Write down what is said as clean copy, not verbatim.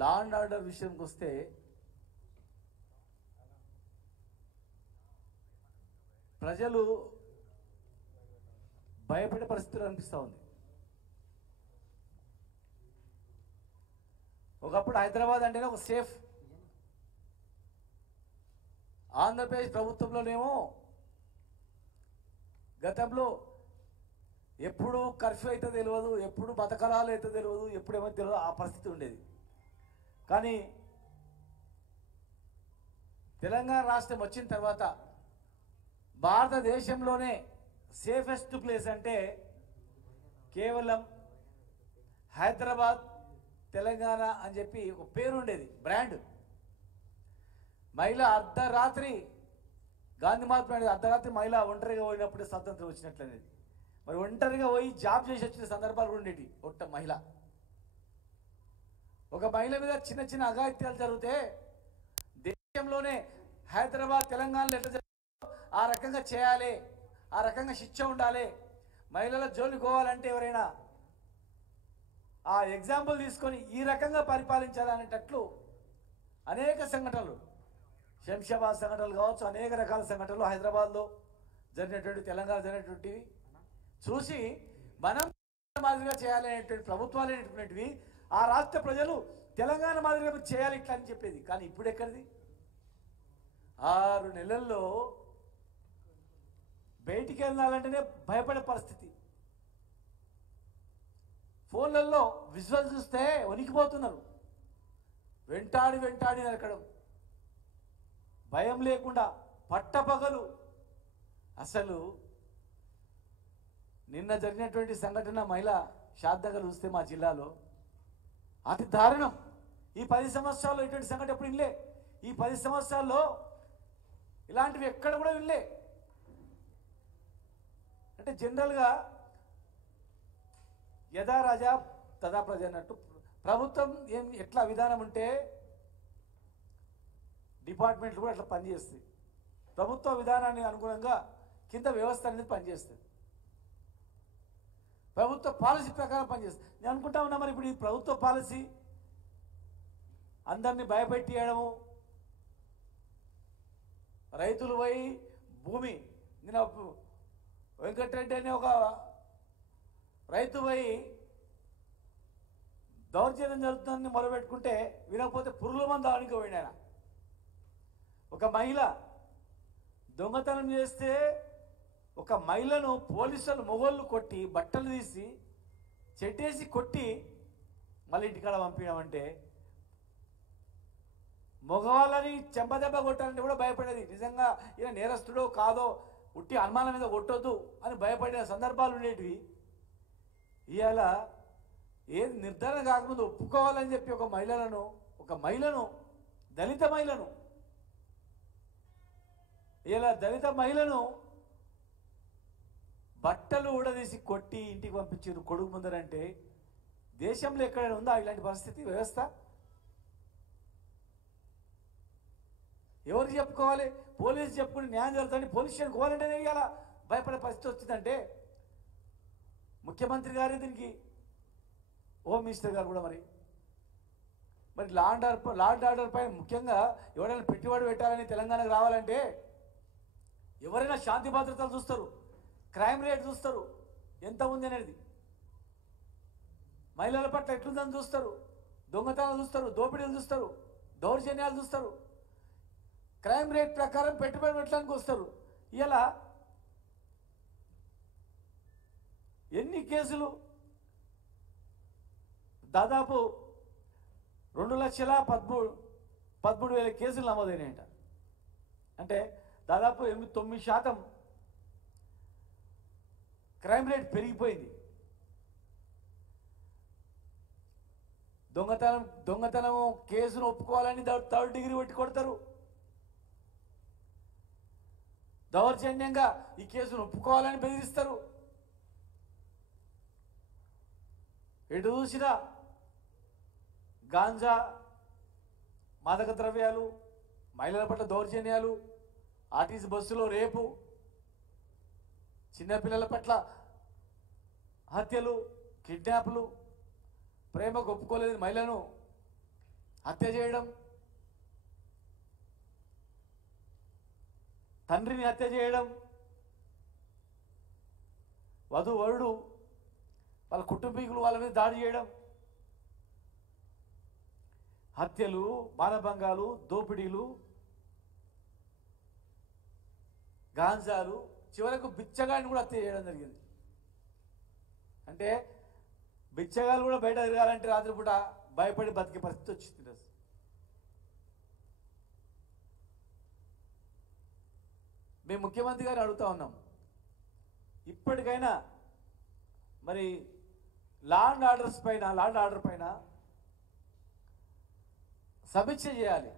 Law and order విషయంకి వస్తే ప్రజలు భయపడే పరిస్థితులు అనిపిస్తూ ఉంది. ఒకప్పుడు హైదరాబాద్ అంటేనే ఒక సేఫ్. ఆంధ్రప్రదేశ్ ప్రభుత్వంలోనేమో గతంలో ఎప్పుడు కర్ఫ్యూ అయితే తెలియదు, ఎప్పుడు బతకరాలు అయితే తెలియదు, ఎప్పుడు ఏమో తెలియదు, ఆ పరిస్థితి ఉండేది. కానీ తెలంగాణ రాష్ట్రం వచ్చిన తర్వాత భారతదేశంలోనే సేఫెస్ట్ ప్లేస్ అంటే కేవలం హైదరాబాద్, తెలంగాణ అని చెప్పి ఒక పేరు ఉండేది, బ్రాండ్. మహిళ అర్ధరాత్రి గాంధీ మహాత్మ అర్ధరాత్రి మహిళ ఒంటరిగా పోయినప్పుడే స్వాతంత్రం వచ్చినట్లనేది. మరి ఒంటరిగా పోయి జాబ్ చేసి వచ్చిన సందర్భాలు కూడా ఉండేవి. మహిళ ఒక మహిళ మీద చిన్న చిన్న అఘాయిత్యాలు జరిగితే దేశంలోనే హైదరాబాద్, తెలంగాణలో ఎట్లా జరుగుతుందో ఆ రకంగా చేయాలి, ఆ రకంగా శిక్ష ఉండాలి. మహిళల జోలికి పోవాలంటే ఎవరైనా ఆ ఎగ్జాంపుల్ తీసుకొని ఈ రకంగా పరిపాలించాలనేటట్లు అనేక సంఘటనలు, శంషాబాద్ సంఘటనలు కావచ్చు, అనేక రకాల సంఘటనలు హైదరాబాద్లో జరిగినటువంటి, తెలంగాణ జరిగినటువంటివి చూసి మనం మాదిరిగా చేయాలి అనేటువంటి ప్రభుత్వాలు అనేటువంటివి ఆ రాష్ట్ర ప్రజలు తెలంగాణ మాదిరిగా చేయాలి ఇట్లా అని చెప్పేది. కానీ ఇప్పుడు ఎక్కడిది? 6 నెలల్లో బయటికి వెళ్ళాలంటేనే భయపడే పరిస్థితి. ఫోన్లలో విజువల్ చూస్తే వణికిపోతున్నారు. వెంటాడి వెంటాడి నరకడం, భయం లేకుండా పట్టపగలు. అసలు నిన్న జరిగినటువంటి సంఘటన మహిళ షాద్నగర్ చూస్తే మా జిల్లాలో అతి దారుణం. ఈ 10 సంవత్సరాల్లో ఇటువంటి సంఘటన ఎప్పుడు వినలే. ఈ 10 సంవత్సరాల్లో ఇలాంటివి ఎక్కడ కూడా వినలే. అంటే జనరల్గా యథా రాజా తదా ప్రజ అన్నట్టు ప్రభుత్వం ఎట్లా విధానం ఉంటే డిపార్ట్మెంట్లు కూడా అట్లా పనిచేస్తాయి. ప్రభుత్వ విధానాన్ని అనుగుణంగా కింద వ్యవస్థ అనేది పనిచేస్తుంది. ప్రభుత్వ పాలసీ ప్రకారం పనిచేస్తుంది. నేను అనుకుంటా ఉన్నా మరి ఇప్పుడు ఈ ప్రభుత్వ పాలసీ అందరినీ భయపెట్టియడము, రైతులు పోయి భూమి, నేను వెంకటరెడ్డి అనే ఒక రైతు పోయి దౌర్జన్యం జరుగుతుందని మొదలుపెట్టుకుంటే వినకపోతే పురుగుల మందు ఆడికి పోయిండు ఆయన. ఒక మహిళ దొంగతనం చేస్తే ఒక మహిళను పోలీసులు మొగోళ్ళు కొట్టి బట్టలు తీసి చెట్టేసి కొట్టి మళ్ళీ ఇంటికాడ పంపించామంటే మగవాళ్ళని చెంపదెబ్బ కొట్టాలంటే కూడా భయపడేది. నిజంగా ఈయన నేరస్తుడో కాదో ఉట్టి అనుమానం మీద కొట్టొద్దు అని భయపడిన సందర్భాలు ఉండేటివి. ఇవాళ ఏది నిర్ధారణ కాకముందు ఒప్పుకోవాలని చెప్పి ఒక మహిళను దళిత మహిళను ఇలా దళిత మహిళను బట్టలు ఊడదీసి కొట్టి ఇంటికి పంపించారు కొడుకు ముందరంటే దేశంలో ఎక్కడైనా ఉందా ఇలాంటి పరిస్థితి? వ్యవస్థ ఎవరికి చెప్పుకోవాలి? పోలీసు చెప్పుకుని న్యాయం జరుగుతుంది. పోలీస్ స్టేషన్కి పోవాలంటేనే ఇలా భయపడే పరిస్థితి వచ్చిందంటే ముఖ్యమంత్రి గారు దీనికి, హోమ్ మినిస్టర్ గారు కూడా మరి లా అండ్ ఆర్డర్ పైన ముఖ్యంగా ఎవరైనా పెట్టుబడి పెట్టాలని తెలంగాణకు రావాలంటే ఎవరైనా శాంతి భద్రతలు చూస్తారు, క్రైమ్ రేట్ చూస్తారు, ఎంత ఉంది అనేది, మహిళల పట్ల ఎట్లుందని చూస్తారు, దొంగతనాలు చూస్తారు, దోపిడీలు చూస్తారు, దౌర్జన్యాలు చూస్తారు, క్రైమ్ రేట్ ప్రకారం పెట్టుబడి పెట్టడానికి వస్తారు. ఇలా ఎన్ని కేసులు? దాదాపు 2,13,000 కేసులు నమోదైనాయంట. అంటే దాదాపు 8-9% క్రైమ్ రేట్ పెరిగిపోయింది. దొంగతనం కేసును ఒప్పుకోవాలని 3rd డిగ్రీ పెట్టి కొడతారు. దౌర్జన్యంగా ఈ కేసును ఒప్పుకోవాలని బెదిరిస్తారు. ఎటు చూసినా గాంజా, మాదక ద్రవ్యాలు, మహిళల పట్ల దౌర్జన్యాలు, ఆర్టీసీ బస్సులో రేపు, చిన్నపిల్లల పట్ల హత్యలు, కిడ్నాప్లు, ప్రేమకు ఒప్పుకోలేదు మహిళను హత్య చేయడం, తండ్రిని హత్య చేయడం, వరుడు వాళ్ళ కుటుంబీకులు వాళ్ళ మీద దాడి చేయడం, హత్యలు, మానభంగాలు, దోపిడీలు, గాంజాలు, చివరకు బిచ్చగాడిని కూడా హత్య చేయడం జరిగింది. అంటే బిచ్చగాళ్ళు కూడా బయట తిరగాలంటే రాత్రిపూట భయపడి బతికే పరిస్థితి వచ్చింది. మేము ముఖ్యమంత్రి గారిని అడుగుతా ఉన్నాం, ఇప్పటికైనా మరి లా అండ్ ఆర్డర్ పైన సమీక్ష చేయాలి.